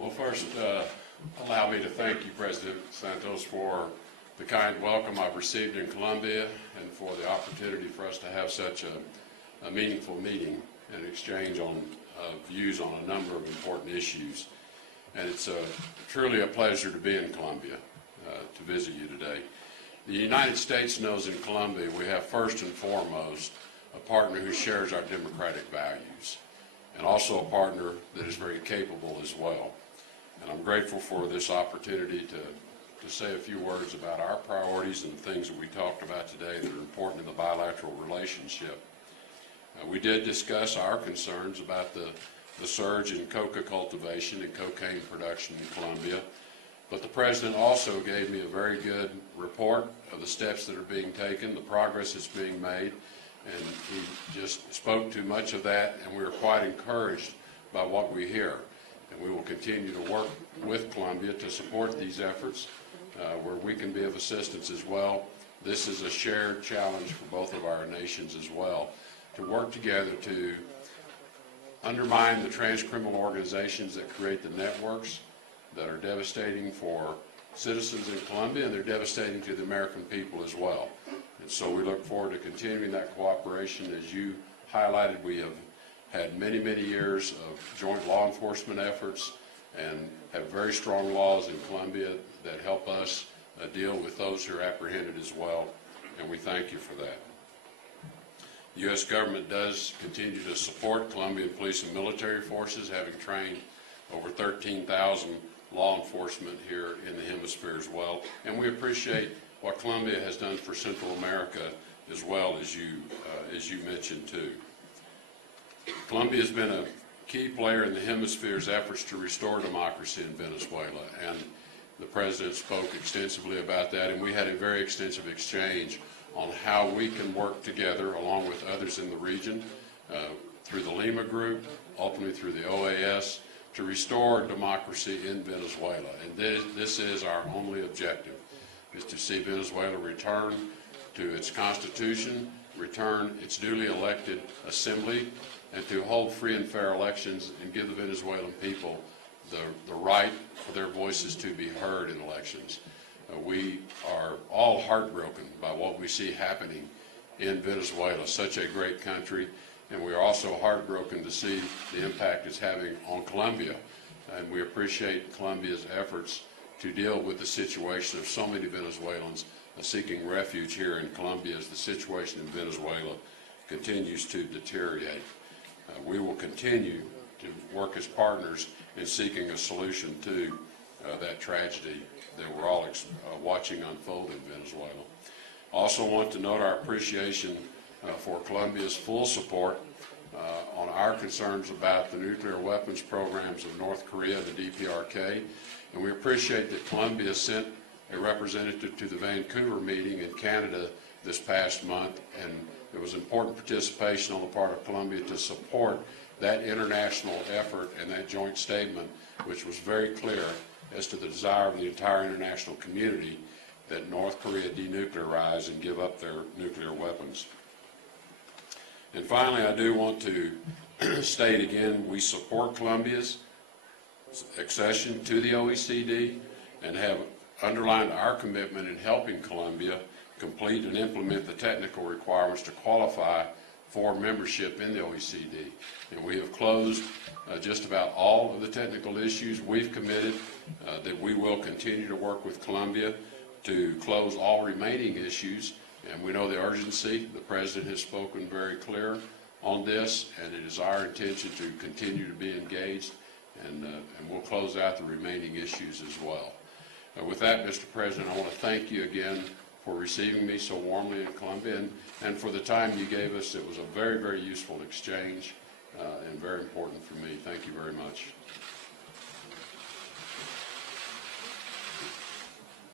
Well, first, allow me to thank you, President Santos, for the kind welcome I've received in Colombia and for the opportunity for us to have such a meaningful meeting and exchange on views on a number of important issues. And it's truly a pleasure to be in Colombia to visit you today. The United States knows in Colombia we have first and foremost a partner who shares our democratic values, and also a partner that is very capable as well. And I'm grateful for this opportunity to say a few words about our priorities and the things that we talked about today that are important in the bilateral relationship. We did discuss our concerns about the surge in coca cultivation and cocaine production in Colombia, but the President also gave me a very good report of the steps that are being taken, the progress that's being made, and he just spoke to much of that, and we are quite encouraged by what we hear. And we will continue to work with Colombia to support these efforts where we can be of assistance as well. This is a shared challenge for both of our nations as well, to work together to undermine the transcriminal organizations that create the networks that are devastating for citizens in Colombia, and they're devastating to the American people as well. And so we look forward to continuing that cooperation. As you highlighted, we have had many, many years of joint law enforcement efforts and have very strong laws in Colombia that help us deal with those who are apprehended as well, and we thank you for that. The U.S. government does continue to support Colombian police and military forces, having trained over 13,000 law enforcement here in the hemisphere as well, and we appreciate what Colombia has done for Central America as well, as you mentioned too. Colombia has been a key player in the hemisphere's efforts to restore democracy in Venezuela, and the President spoke extensively about that, and we had a very extensive exchange on how we can work together along with others in the region through the Lima Group, ultimately through the OAS, to restore democracy in Venezuela. And this is our only objective, is to see Venezuela return to its constitution, return its duly elected assembly, and to hold free and fair elections and give the Venezuelan people the right for their voices to be heard in elections. We are all heartbroken by what we see happening in Venezuela, such a great country, and we are also heartbroken to see the impact it's having on Colombia. And we appreciate Colombia's efforts to deal with the situation of so many Venezuelans seeking refuge here in Colombia as the situation in Venezuela continues to deteriorate. We will continue to work as partners in seeking a solution to that tragedy that we're all watching unfold in Venezuela. Also want to note our appreciation for Colombia's full support on our concerns about the nuclear weapons programs of North Korea and the DPRK, and we appreciate that Colombia sent a representative to the Vancouver meeting in Canada this past month, and there was important participation on the part of Colombia to support that international effort and that joint statement, which was very clear as to the desire of the entire international community that North Korea denuclearize and give up their nuclear weapons. And finally, I do want to state again, we support Colombia's accession to the OECD and have underlined our commitment in helping Colombia complete and implement the technical requirements to qualify for membership in the OECD. And we have closed just about all of the technical issues. We've committed that we will continue to work with Colombia to close all remaining issues, and we know the urgency. The President has spoken very clear on this, and it is our intention to continue to be engaged, and we'll close out the remaining issues as well. With that, Mr. President, I want to thank you again for receiving me so warmly in Colombia, and for the time you gave us. It was a very, very useful exchange and very important for me. Thank you very much.